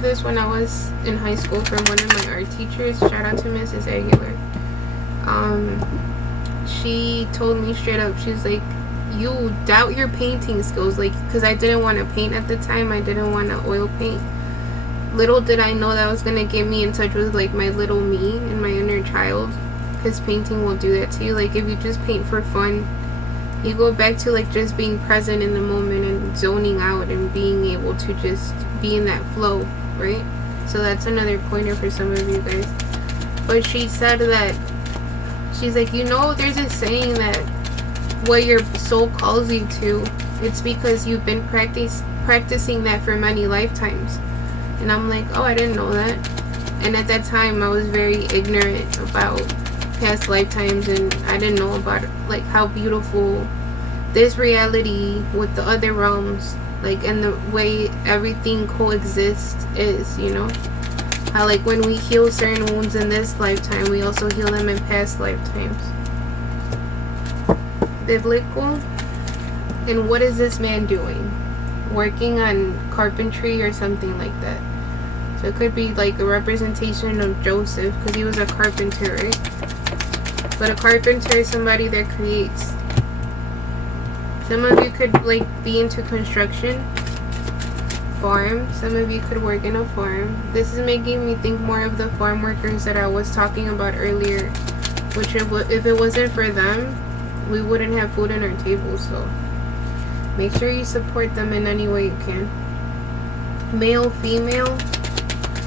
heard this when I was in high school from one of my art teachers. Shout out to Mrs. Aguilar. She told me straight up, she's like, you doubt your painting skills, like, because I didn't want to paint at the time. I didn't want to oil paint. Little did I know that was going to get me in touch with like my little me and my inner child, because painting will do that to you. Like, if you just paint for fun, you go back to like just being present in the moment and zoning out and being able to just be in that flow, right? So that's another pointer for some of you guys. But she said that, she's like, you know, there's a saying that what your soul calls you to, it's because you've been practicing that for many lifetimes. And I'm like, oh, I didn't know that. And at that time I was very ignorant about past lifetimes, and I didn't know about like how beautiful this reality with the other realms, like, and the way everything coexists is, you know, how like when we heal certain wounds in this lifetime, we also heal them in past lifetimes. Biblical. And what is this man doing? Working on carpentry or something like that. So it could be like a representation of Joseph, because he was a carpenter, right? But a carpenter is somebody that creates. Some of you could like be into construction, farm. Some of you could work in a farm. This is making me think more of the farm workers that I was talking about earlier, which if it wasn't for them, we wouldn't have food on our table. So make sure you support them in any way you can. Male, female,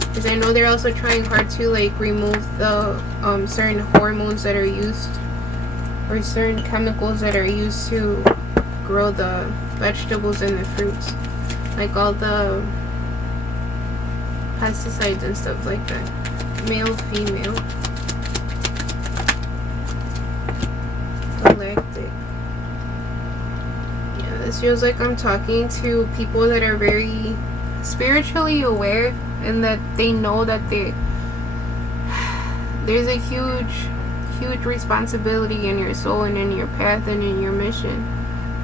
because I know they're also trying hard to like remove the certain hormones that are used, or certain chemicals that are used to grow the vegetables and the fruits, like all the pesticides and stuff like that. Male, female. Galactic. Yeah, this feels like I'm talking to people that are very spiritually aware, and that they know that there's a huge responsibility in your soul and in your path and in your mission.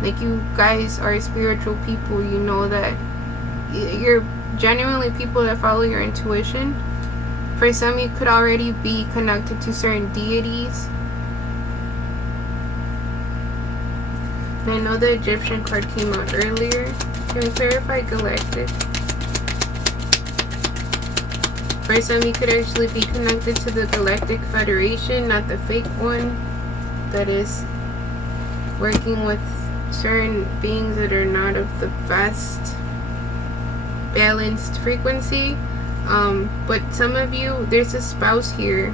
Like, you guys are spiritual people. You know that you're genuinely people that follow your intuition. For some, you could already be connected to certain deities. And I know the Egyptian card came out earlier. Can we clarify galactic? For some, you could actually be connected to the Galactic Federation, not the fake one that is working with certain beings that are not of the best balanced frequency. But some of you, there's a spouse here.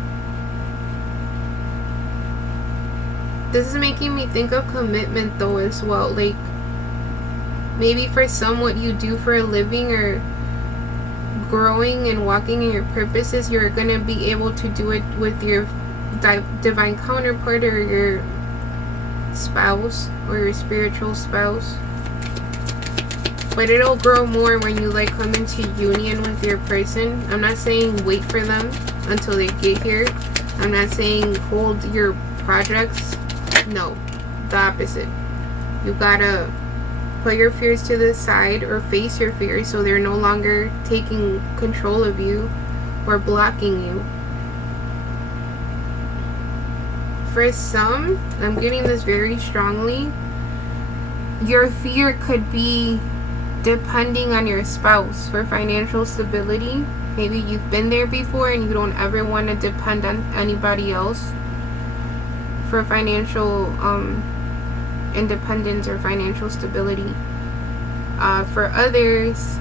This is making me think of commitment though as well. Like, maybe for some, what you do for a living or growing and walking in your purposes, you're going to be able to do it with your divine counterpart or your spouse or your spiritual spouse. But it'll grow more when you like come into union with your person. I'm not saying wait for them until they get here. I'm not saying hold your projects. No, the opposite. You gotta put your fears to the side, or face your fears so they're no longer taking control of you or blocking you. For some, I'm getting this very strongly, your fear could be depending on your spouse for financial stability. Maybe you've been there before and you don't ever want to depend on anybody else for financial independence or financial stability. For others,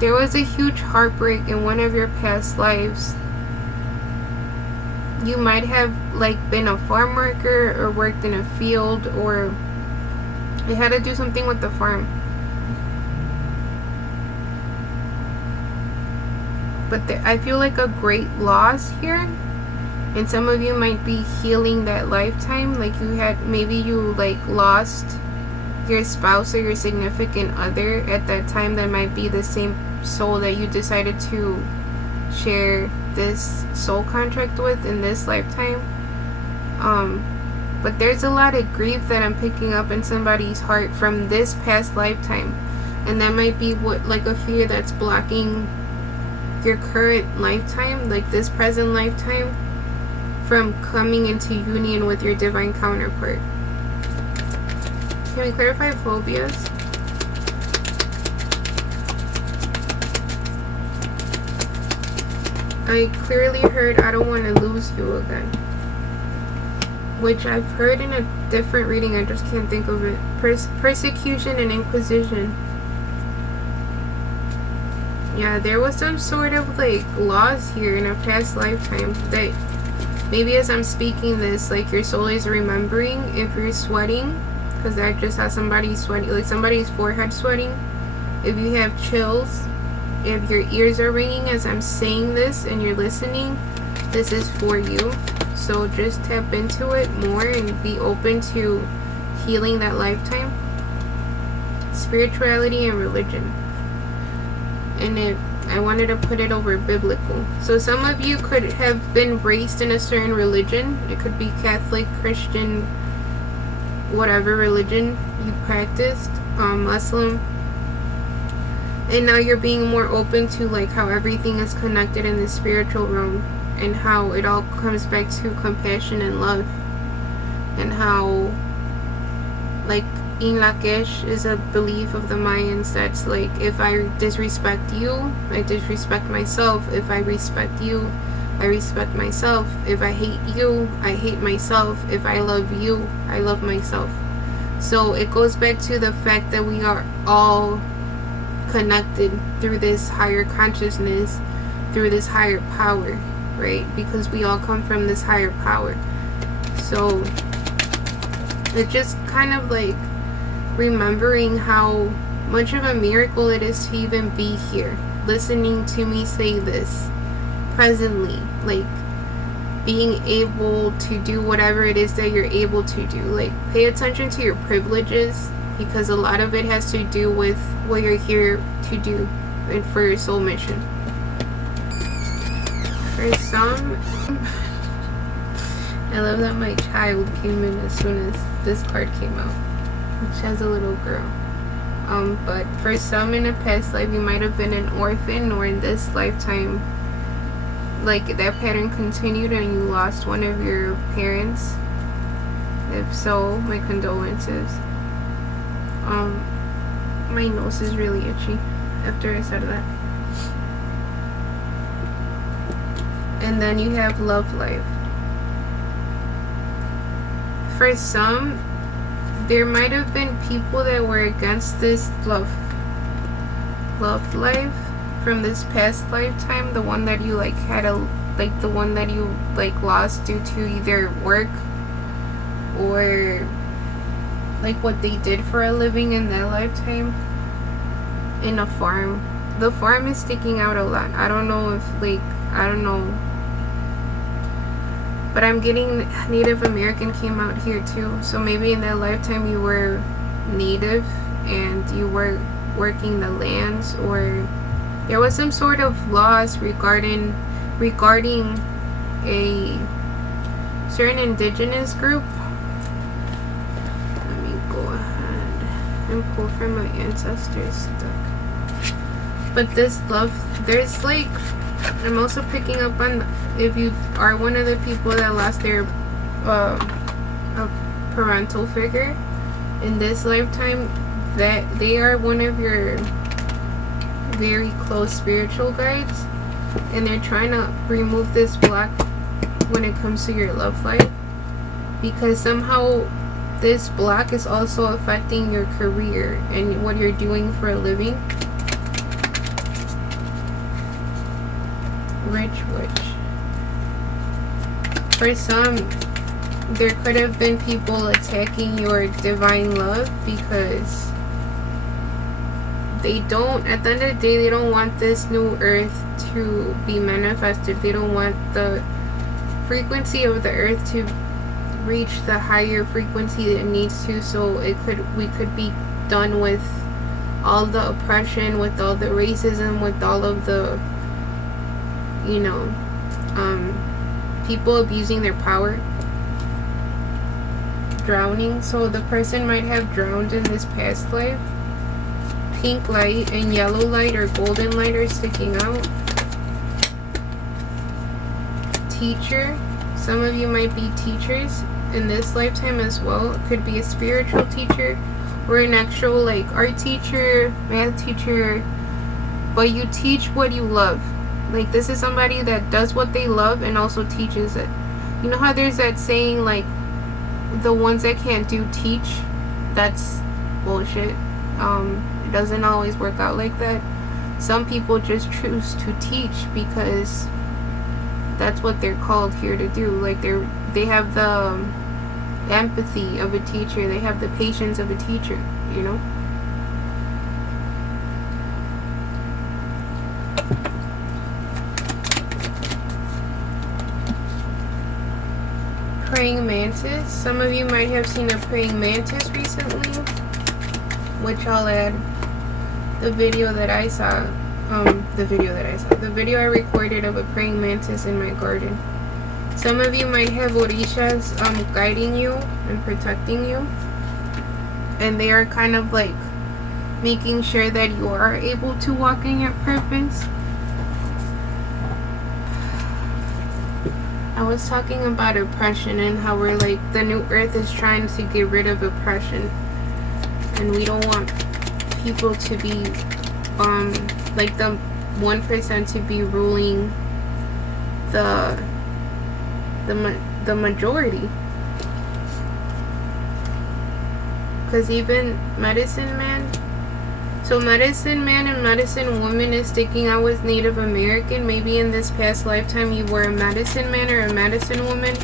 there was a huge heartbreak in one of your past lives. You might have like been a farm worker or worked in a field, or it had to do something with the farm. But I feel like a great loss here. And some of you might be healing that lifetime. Like maybe you like lost your spouse or your significant other at that time. That might be the same soul that you decided to share this soul contract with in this lifetime. But there's a lot of grief that I'm picking up in somebody's heart from this past lifetime. And that might be what, like, a fear that's blocking your current lifetime, like this present lifetime, from coming into union with your divine counterpart. Can we clarify phobias? I clearly heard, I don't want to lose you again. Which I've heard in a different reading, I just can't think of it. Persecution and inquisition. Yeah, there was some sort of like loss here in a past lifetime that maybe as I'm speaking this, like your soul is remembering. If you're sweating, because I just saw somebody sweating, like somebody's forehead sweating. If you have chills, if your ears are ringing as I'm saying this and you're listening, this is for you. So just tap into it more and be open to healing that lifetime. Spirituality and religion. And I wanted to put it over biblical. So some of you could have been raised in a certain religion. It could be Catholic, Christian, whatever religion you practiced, Muslim. And now you're being more open to like how everything is connected in the spiritual realm, and how it all comes back to compassion and love, and how like in Lakesh is a belief of the Mayans that's like, if I disrespect you, I disrespect myself. If I respect you, I respect myself. If I hate you, I hate myself. If I love you, I love myself. So it goes back to the fact that we are all connected through this higher consciousness, through this higher power, right? Because we all come from this higher power. So it's just kind of like remembering how much of a miracle it is to even be here, listening to me say this presently, like being able to do whatever it is that you're able to do. Like, pay attention to your privileges, because a lot of it has to do with what you're here to do and for your soul mission. For some, I love that my child came in as soon as this card came out, which has a little girl. But for some in a past life, you might have been an orphan, or in this lifetime, like that pattern continued and you lost one of your parents. If so, my condolences. My nose is really itchy after I said that. And then you have love life. For some, there might have been people that were against this love life from this past lifetime, the one that you like had the one that you like lost due to either work or like what they did for a living in that lifetime. In a farm, the farm is sticking out a lot. I don't know if I don't know, but I'm getting Native American came out here too. So maybe in that lifetime you were Native and you were working the lands, or there was some sort of laws regarding a certain indigenous group. Let me go ahead and pull from my ancestors deck. But this love, there's like, I'm also picking up on, if you are one of the people that lost their a parental figure in this lifetime, that they are one of your very close spiritual guides, and they're trying to remove this block when it comes to your love life, because somehow this block is also affecting your career and what you're doing for a living. Rich witch. For some, there could have been people attacking your divine love because they don't, at the end of the day, they don't want this new earth to be manifested. They don't want the frequency of the earth to reach the higher frequency that it needs to, so we could be done with all the oppression, with all the racism, with all of the, you know, people abusing their power, drowning. So the person might have drowned in this past life. pink light and yellow light or golden light are sticking out. Teacher. Some of you might be teachers in this lifetime as well. It could be a spiritual teacher or an actual like art teacher, math teacher, but you teach what you love. Like this is somebody that does what they love and also teaches it. You know how there's that saying like the ones that can't do teach? That's bullshit. It doesn't always work out like that. Some people just choose to teach because that's what they're called here to do. Like they have the empathy of a teacher, they have the patience of a teacher, you know. Praying mantis. Some of you might have seen a praying mantis recently, which I'll add the video that I saw. The video I recorded of a praying mantis in my garden. Some of you might have orishas guiding you and protecting you, and they are kind of like making sure that you are able to walk in your purpose. I was talking about oppression and how we're like, the new earth is trying to get rid of oppression, and we don't want people to be like the 1% to be ruling the majority. Because even medicine man, so medicine man and medicine woman is sticking out with Native American. Maybe in this past lifetime you were a medicine man or a medicine woman,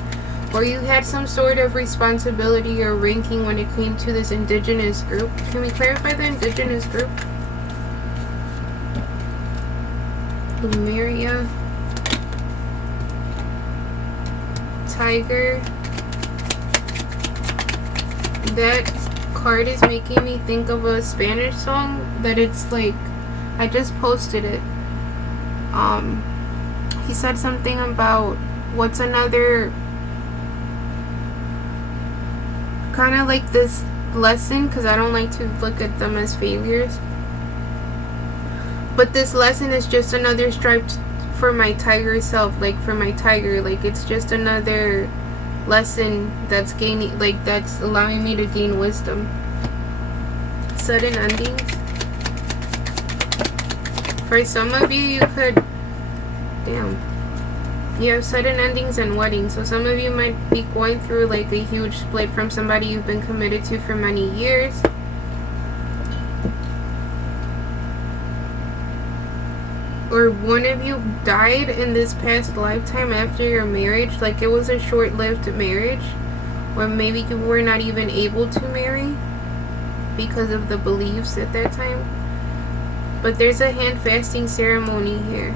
or you had some sort of responsibility or ranking when it came to this indigenous group. Can we clarify the indigenous group? Lemuria, Tiger. That card is making me think of a Spanish song that it's like, I just posted it. He said something about what's another kind of like this lesson, because I don't like to look at them as failures, but this lesson is just another stripe for my tiger self, like for my tiger, like it's just another lesson that's gaining, like that's allowing me to gain wisdom. Sudden endings. For some of you, you could, you have sudden endings and weddings. So some of you might be going through like a huge split from somebody you've been committed to for many years. Or one of you died in this past lifetime after your marriage, like it was a short-lived marriage, or maybe you were not even able to marry because of the beliefs at that time. But there's a hand fasting ceremony here.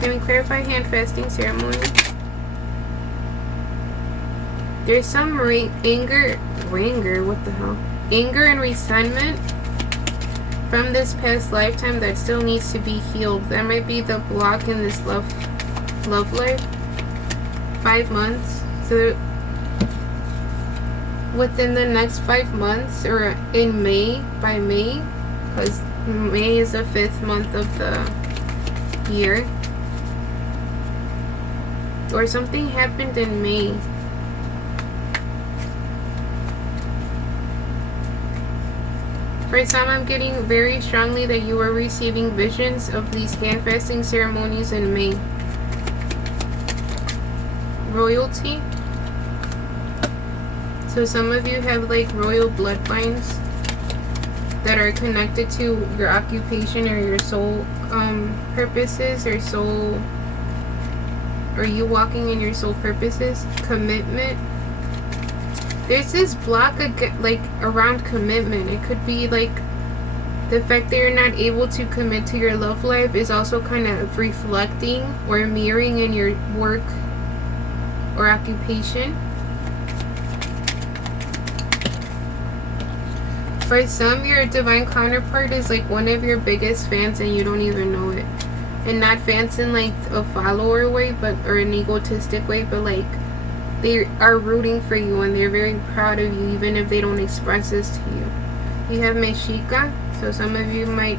Can we clarify hand fasting ceremony? There's some anger, what the hell? Anger and resentment from this past lifetime that still needs to be healed. That might be the block in this love life. 5 months. So within the next 5 months, or in May, by May, because May is the 5th month of the year, or something happened in May. For some, I'm getting very strongly that you are receiving visions of these hand fasting ceremonies in May. Royalty. So some of you have like royal bloodlines that are connected to your occupation or your soul purposes, or soul, or you walking in your soul purposes. Commitment. There's this block like around commitment. It could be like the fact that you're not able to commit to your love life is also kind of reflecting or mirroring in your work or occupation. For some, your divine counterpart is like one of your biggest fans and you don't even know it. And not fans in like a follower way, but, or an egotistic way, but like they are rooting for you and they're very proud of you even if they don't express this to you. You have Mexica. So some of you might,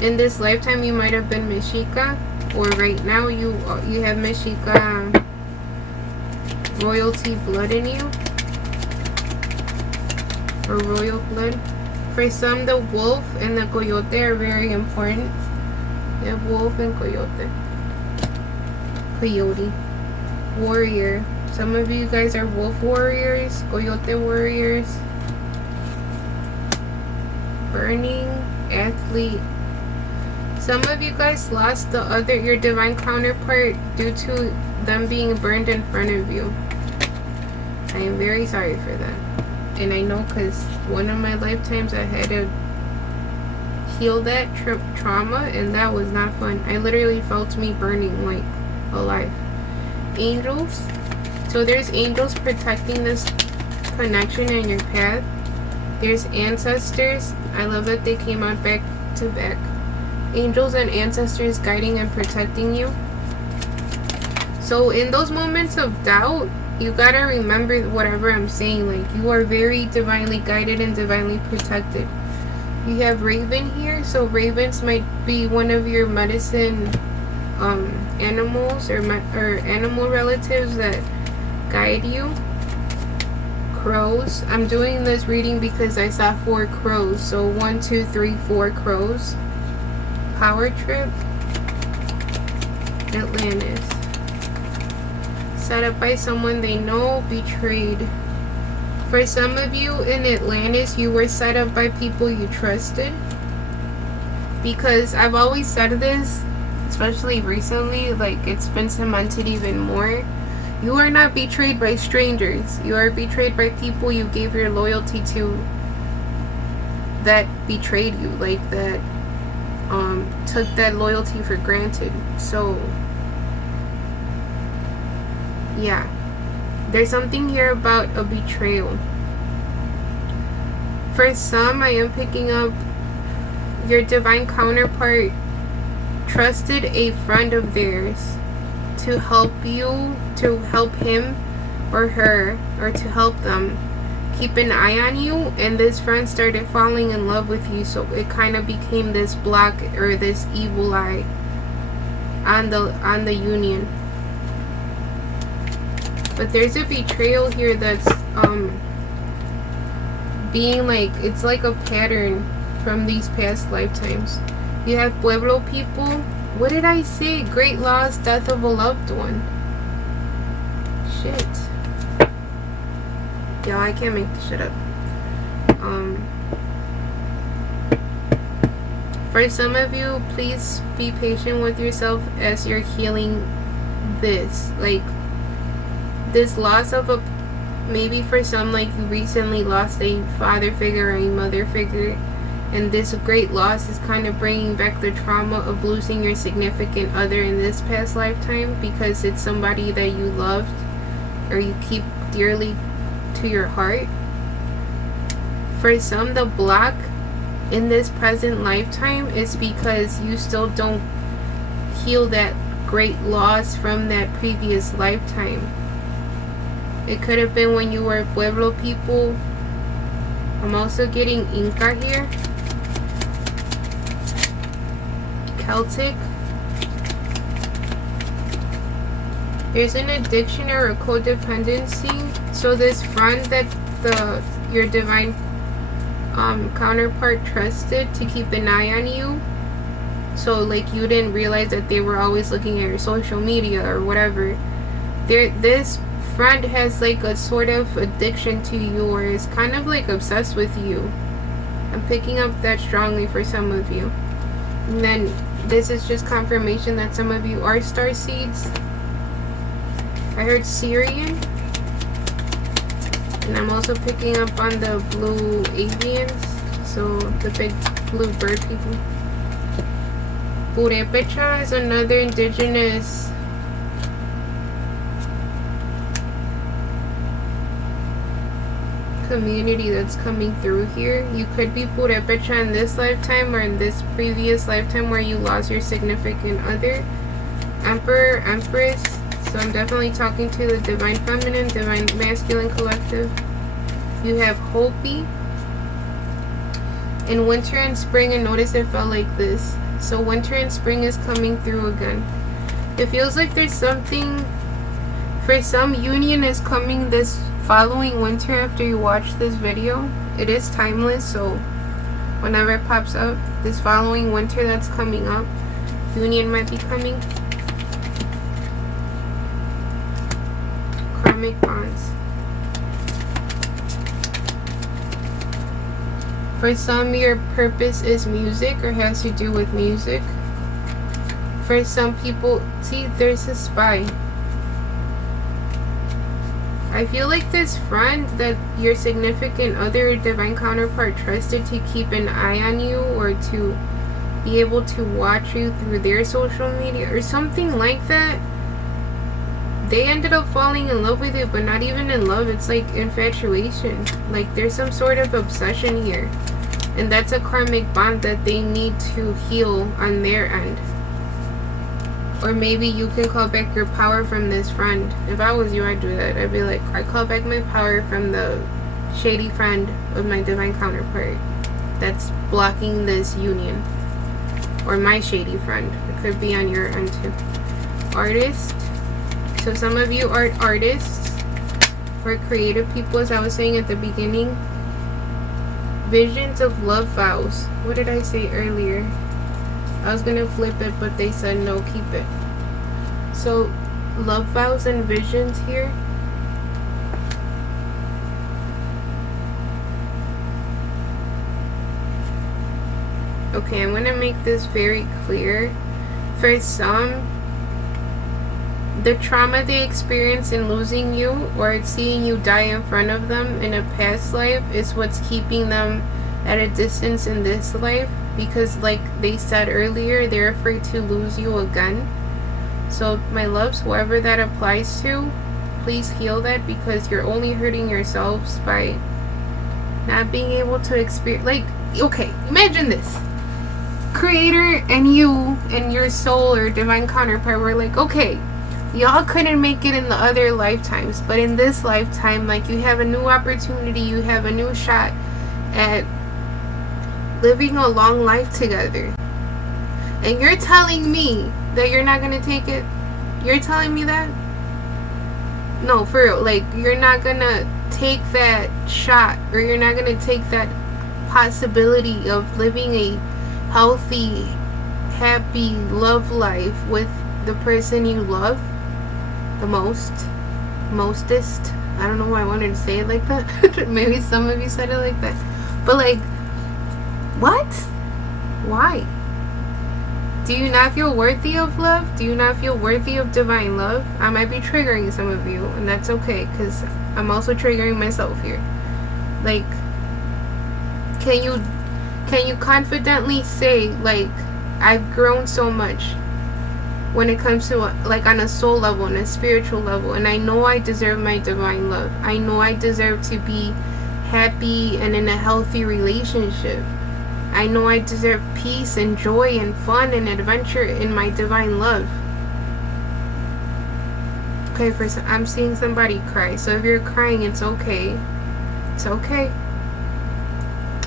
in this lifetime, you might have been Mexica, or right now you have Mexica royalty blood in you, or royal blood. For some, the wolf and the coyote are very important. You have wolf and coyote. Coyote. Warrior. Some of you guys are wolf warriors, coyote warriors. Burning. Athlete. Some of you guys lost your divine counterpart due to them being burned in front of you. I am very sorry for that. And I know, because one of my lifetimes I had to heal that trauma, and that was not fun. I literally felt me burning like alive. Angels. So there's angels protecting this connection in your path. There's ancestors. I love that they came out back to back. Angels and ancestors guiding and protecting you. So in those moments of doubt, you gotta remember whatever I'm saying. Like, you are very divinely guided and divinely protected. You have Raven here. So ravens might be one of your medicine animals or animal relatives that guide you. Crows. I'm doing this reading because I saw 4 crows. So 1, 2, 3, 4 crows. Power trip. Atlantis. Set up by someone they know. Betrayed. For some of you in Atlantis, you were set up by people you trusted. Because I've always said this, especially recently, like it's been cemented even more. You are not betrayed by strangers. You are betrayed by people you gave your loyalty to that betrayed you, like that took that loyalty for granted. So yeah, there's something here about a betrayal. For some, I am picking up your divine counterpart trusted a friend of theirs to help you, to help him or her, or to help them keep an eye on you, and this friend started falling in love with you, so it kind of became this block or this evil eye on the union. But there's a betrayal here that's being like, it's like a pattern from these past lifetimes. You have Pueblo people. What did I say? Great loss, death of a loved one. Shit. Yo, I can't make this shit up. For some of you, please be patient with yourself as you're healing this. Like, this loss of a, maybe for some, like you recently lost a father figure or a mother figure, and this great loss is kind of bringing back the trauma of losing your significant other in this past lifetime, because it's somebody that you loved or you keep dearly to your heart. For some, the block in this present lifetime is because you still don't heal that great loss from that previous lifetime. It could have been when you were Pueblo people. I'm also getting Inca here. Celtic. There's an addiction or a codependency. So this friend that your divine counterpart trusted to keep an eye on you. So like you didn't realize that they were always looking at your social media or whatever. This friend has like a sort of addiction to you, or is kind of like obsessed with you. I'm picking up that strongly for some of you. And then this is just confirmation that some of you are star seeds. I heard Syrian. And I'm also picking up on the blue avians, so the big blue bird people. Purepecha is another indigenous community that's coming through here. You could be Purepecha in this lifetime or in this previous lifetime where you lost your significant other. Emperor, Empress. So I'm definitely talking to the divine feminine, divine masculine collective. You have Hopi. in winter and spring, and notice it felt like this. So winter and spring is coming through again. It feels like there's something, for some, union is coming this following winter after you watch this video. It is timeless, so whenever it pops up, this following winter that's coming up, union might be coming. Karmic bonds. For some, your purpose is music or has to do with music. For some people, see, there's a spy. I feel like this friend that your significant other or divine counterpart trusted to keep an eye on you or to be able to watch you through their social media or something like that, they ended up falling in love with you, but not even in love. It's like infatuation. Like there's some sort of obsession here. And that's a karmic bond that they need to heal on their end. Or maybe you can call back your power from this friend. If I was you, I'd do that. I'd be like, I call back my power from the shady friend of my divine counterpart that's blocking this union. Or my shady friend. It could be on your end too. Artist. So some of you are artists or creative people, as I was saying at the beginning. Visions of love vows. What did I say earlier? I was gonna flip it, but they said no, keep it. So love vows and visions here. Okay, I'm gonna make this very clear. For some, the trauma they experience in losing you or seeing you die in front of them in a past life is what's keeping them at a distance in this life, because like they said earlier, they're afraid to lose you again. So my loves, whoever that applies to, please heal that, because you're only hurting yourselves by not being able to experience. Like, okay, imagine this. Creator and you and your soul or divine counterpart were like, okay, y'all couldn't make it in the other lifetimes, but in this lifetime, like, you have a new opportunity, you have a new shot at living a long life together. And you're telling me that you're not gonna take it? You're telling me that? No, for real. Like, you're not gonna take that shot, or you're not gonna take that possibility of living a healthy, happy love life with the person you love the mostest. I don't know why I wanted to say it like that. Maybe some of you said it like that, but like, what? Why? Do you not feel worthy of love? Do you not feel worthy of divine love? I might be triggering some of you, and that's okay, because I'm also triggering myself here. Like, can you confidently say, like, I've grown so much when it comes to, like, on a soul level and a spiritual level, and I know I deserve my divine love. I know I deserve to be happy and in a healthy relationship. I know I deserve peace and joy and fun and adventure in my divine love. Okay, I'm seeing somebody cry, so if you're crying, it's okay. It's okay.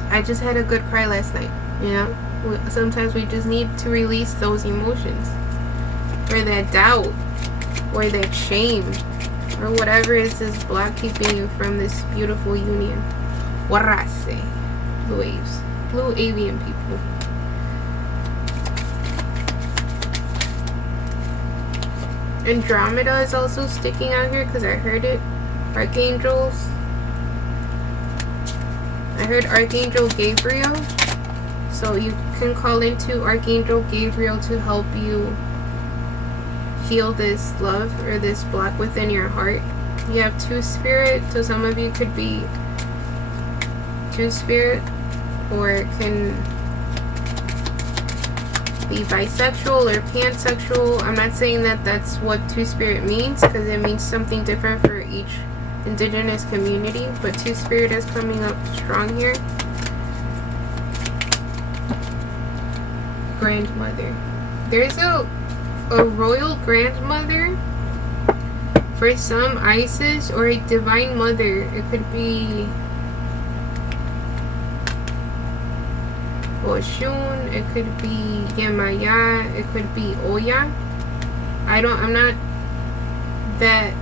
I just had a good cry last night, you know? Sometimes we just need to release those emotions, or that doubt, or that shame, or whatever is this block keeping you from this beautiful union. Warase. Blue waves. Blue avian people. Andromeda is also sticking out here because I heard it. Archangels. I heard Archangel Gabriel. So you can call into Archangel Gabriel to help you heal this love or this block within your heart. You have two-spirit, so some of you could be two-spirit, or it can be bisexual or pansexual. I'm not saying that that's what two-spirit means, because it means something different for each indigenous community, but two-spirit is coming up strong here. Grandmother. There's a royal grandmother for some, Isis, or a divine mother. It could be Oshun, it could be Yemaya, it could be Oya. I'm not that,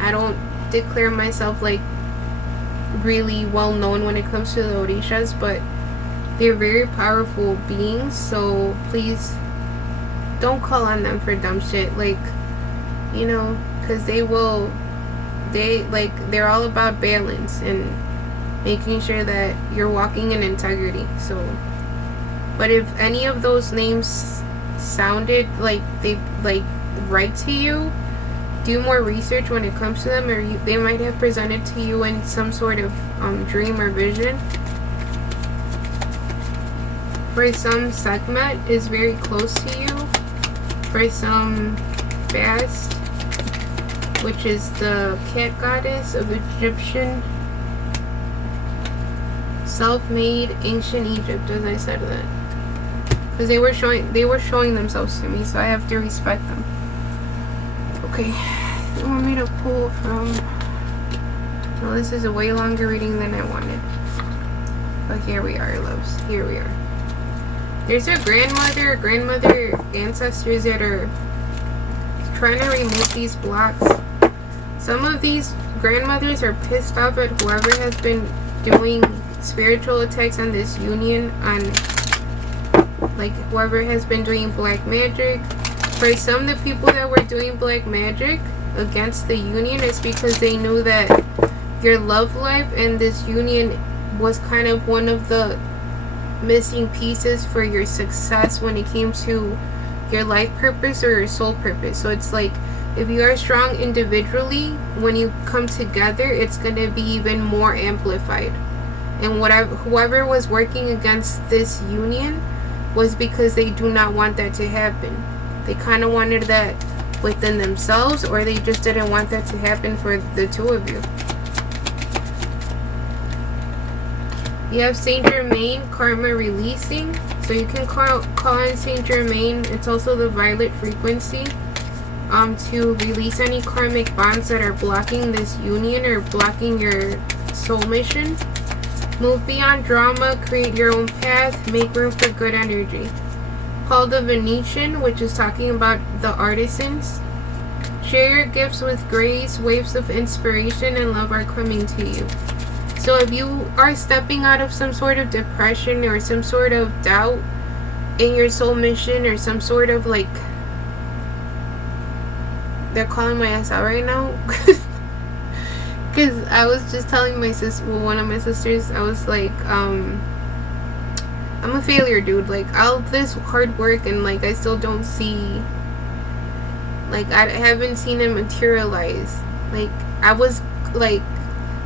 I don't declare myself like really well known when it comes to the Orishas, but they're very powerful beings, so please don't call on them for dumb shit, like, you know, because they're all about balance and making sure that you're walking in integrity. So, but if any of those names sounded like they like right to you, do more research when it comes to them, or they might have presented to you in some sort of dream or vision. For some, Sekhmet is very close to you. For some, Bast, which is the cat goddess of Egyptian self-made ancient Egypt, as I said that, because they were showing themselves to me, so I have to respect them. Okay, you want me to pull from, well, this is a way longer reading than I wanted, but here we are, loves, here we are. There's a grandmother ancestors that are trying to remove these blocks. Some of these grandmothers are pissed off at whoever has been doing spiritual attacks on this union, on like whoever has been doing black magic. For some, the people that were doing black magic against the union is because they knew that your love life and this union was kind of one of the missing pieces for your success when it came to your life purpose or your soul purpose. So it's like, if you are strong individually, when you come together, it's going to be even more amplified. And whoever was working against this union was because they do not want that to happen. They kind of wanted that within themselves, or they just didn't want that to happen for the two of you. You have Saint Germain, karma releasing. So you can call on Saint Germain. It's also the violet frequency. To release any karmic bonds that are blocking this union or blocking your soul mission. Move beyond drama, create your own path, make room for good energy. Call the Venetian, which is talking about the artisans. Share your gifts with grace, waves of inspiration and love are coming to you. So if you are stepping out of some sort of depression or some sort of doubt in your soul mission, or some sort of like, they're calling my ass out right now. Because I was just telling my sister, well, one of my sisters, I was like, I'm a failure, dude. Like, all this hard work and like I still don't see, like, I haven't seen it materialize. Like, I was like,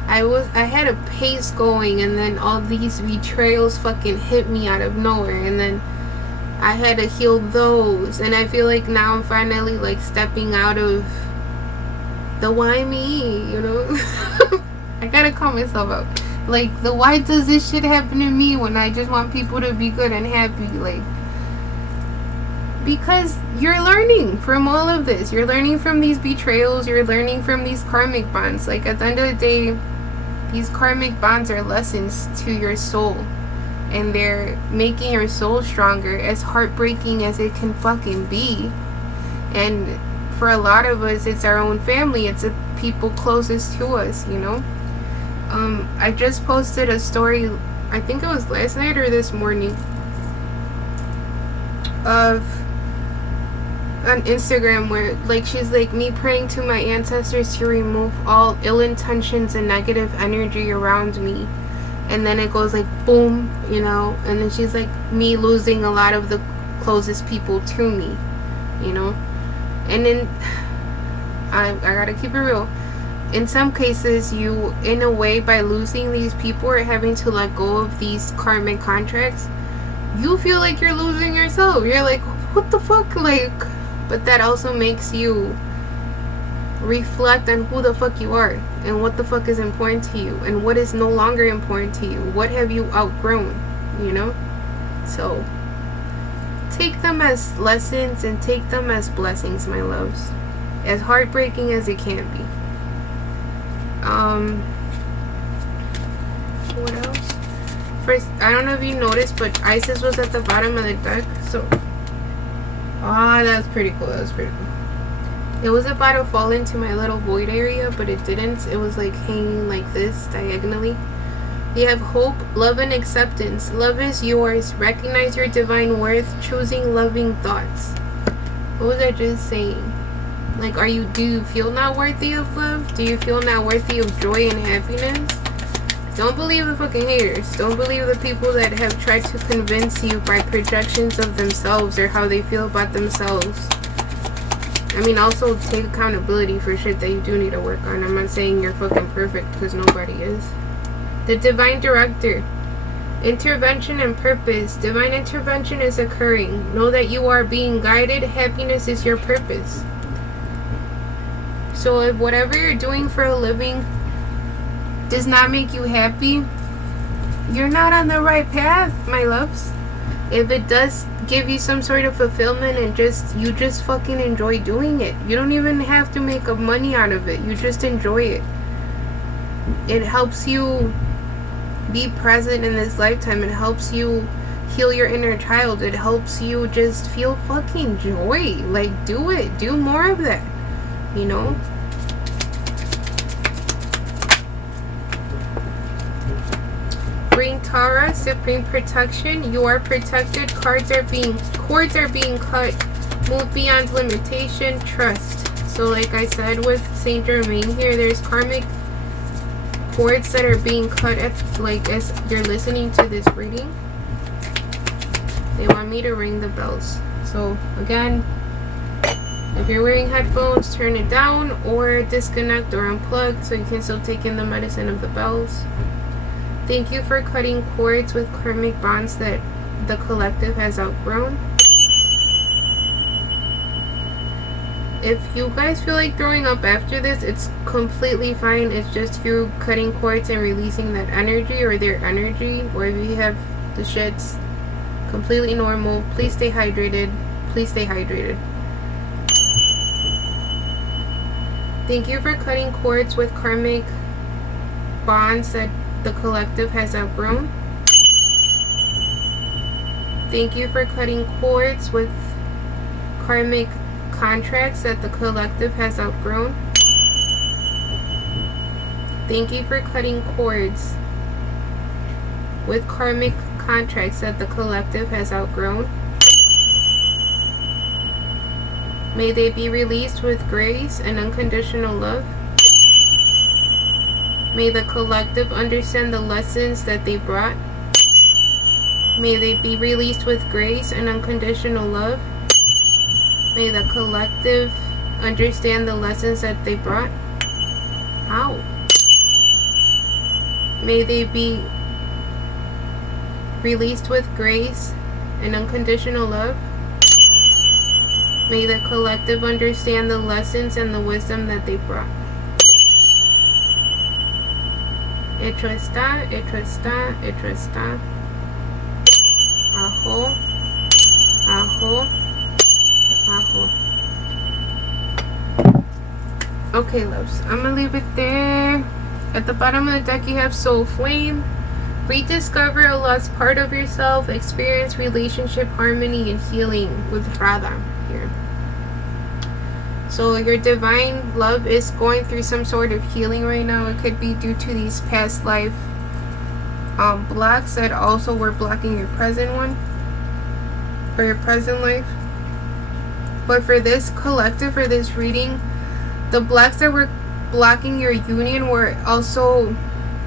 I had a pace going, and then all these betrayals fucking hit me out of nowhere, and then I had to heal those, and I feel like now I'm finally like stepping out of the why me, you know. I gotta call myself out. Like, the why does this shit happen to me when I just want people to be good and happy? Like, because you're learning from all of this. You're learning from these betrayals. You're learning from these karmic bonds. Like, at the end of the day, these karmic bonds are lessons to your soul. And they're making your soul stronger, as heartbreaking as it can fucking be. And for a lot of us, it's our own family. It's the people closest to us, you know. I just posted a story, I think it was last night or this morning, of on Instagram, where like she's like, me praying to my ancestors to remove all ill intentions and negative energy around me. And then it goes like boom, you know, and then she's like, me losing a lot of the closest people to me, you know. And then I gotta keep it real. In some cases, you, in a way, by losing these people or having to let go of these karmic contracts, you feel like you're losing yourself. You're like, what the fuck? Like, but that also makes you reflect on who the fuck you are and what the fuck is important to you and what is no longer important to you. What have you outgrown, you know? So take them as lessons and take them as blessings, my loves, as heartbreaking as it can be. What else? first, I don't know if you noticed, but Isis was at the bottom of the deck. So, that's pretty cool. That was pretty cool. It was about to fall into my little void area, but it didn't. It was like hanging like this diagonally. We have hope, love, and acceptance. Love is yours. Recognize your divine worth. Choosing loving thoughts. What was I just saying? Like, do you feel not worthy of love? Do you feel not worthy of joy and happiness? Don't believe the fucking haters. Don't believe the people that have tried to convince you by projections of themselves or how they feel about themselves. I mean, also take accountability for shit that you do need to work on. I'm not saying you're fucking perfect, because nobody is. The divine director. Intervention and purpose. Divine intervention is occurring. Know that you are being guided. Happiness is your purpose. So if whatever you're doing for a living does not make you happy, you're not on the right path, my loves. If it does give you some sort of fulfillment and you just fucking enjoy doing it, you don't even have to make money out of it. You just enjoy it. It helps you be present in this lifetime. It helps you heal your inner child. It helps you just feel fucking joy. Like, do it. Do more of that. You know? Bring Tara, supreme protection. You are protected. Cords are being cut. Move beyond limitation. Trust. So like I said with Saint Germain here, there's karmic cords that are being cut as you're listening to this reading. They want me to ring the bells. So again, if you're wearing headphones, turn it down or disconnect or unplug so you can still take in the medicine of the bells. Thank you for cutting cords with karmic bonds that the collective has outgrown. If you guys feel like throwing up after this, it's completely fine. It's just you cutting cords and releasing that energy or their energy. Or if you have the shits, completely normal. Please stay hydrated. Please stay hydrated. Thank you for cutting cords with karmic bonds that the collective has outgrown. Thank you for cutting cords with karmic contracts that the collective has outgrown. Thank you for cutting cords with karmic contracts that the collective has outgrown. May they be released with grace and unconditional love. May the collective understand the lessons that they brought. May they be released with grace and unconditional love. May the collective understand the lessons that they brought. Ow. May they be released with grace and unconditional love. May the collective understand the lessons and the wisdom that they brought. Hecho está, hecho está, hecho está. Ajo, ajo, ajo. Okay, loves, I'm gonna leave it there. At the bottom of the deck, you have Soul Flame. Rediscover a lost part of yourself. Experience relationship harmony and healing with RAYA here. So your divine love is going through some sort of healing right now. It could be due to these past life blocks that also were blocking your present one or your present life. But for this collective, for this reading, the blocks that were blocking your union were also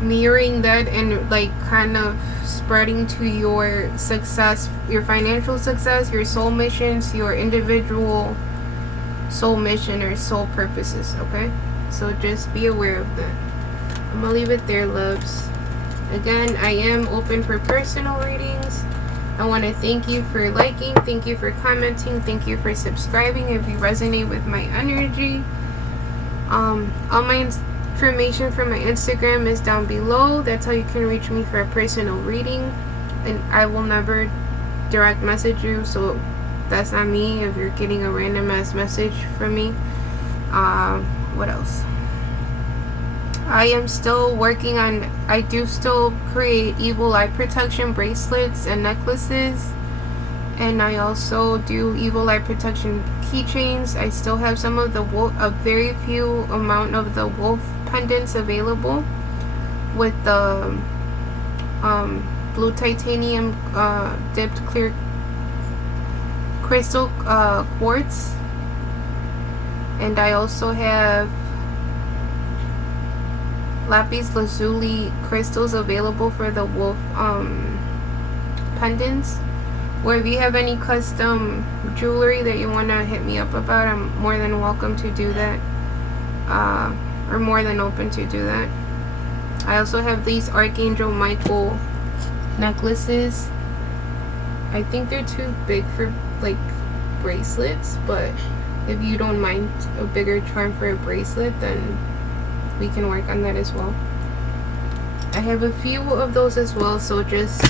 mirroring that and like kind of spreading to your success, your financial success, your soul missions, your individual soul mission or soul purposes. Okay, so just be aware of that. I'm gonna leave it there, loves. Again, I am open for personal readings. I want to thank you for liking, thank you for commenting, thank you for subscribing if you resonate with my energy. All my information for my Instagram is down below. That's how you can reach me for a personal reading, and I will never direct message you, so that's not me if you're getting a random ass message from me. What else? I am still working on, I do still create evil eye protection bracelets and necklaces, and I also do evil eye protection keychains. I still have some of the wolf, a very few amount of the wolf pendants available with the blue titanium dipped clear crystal quartz, and I also have lapis lazuli crystals available for the wolf pendants. Or if you have any custom jewelry that you want to hit me up about, I'm more than welcome to do that, or more than open to do that. I also have these Archangel Michael necklaces. I think they're too big for like bracelets, but if you don't mind a bigger charm for a bracelet, then we can work on that as well. I have a few of those as well, so just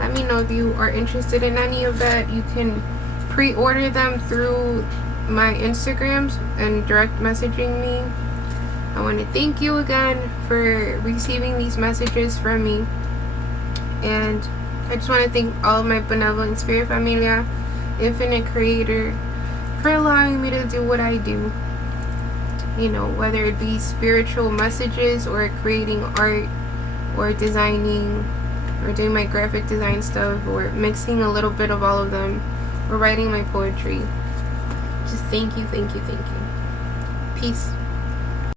let me know if you are interested in any of that. You can pre-order them through my Instagrams and direct messaging me. I want to thank you again for receiving these messages from me, and I just want to thank all of my benevolent spirit familia, infinite creator, for allowing me to do what I do. You know, whether it be spiritual messages or creating art or designing or doing my graphic design stuff or mixing a little bit of all of them or writing my poetry. Just thank you, thank you, thank you. Peace.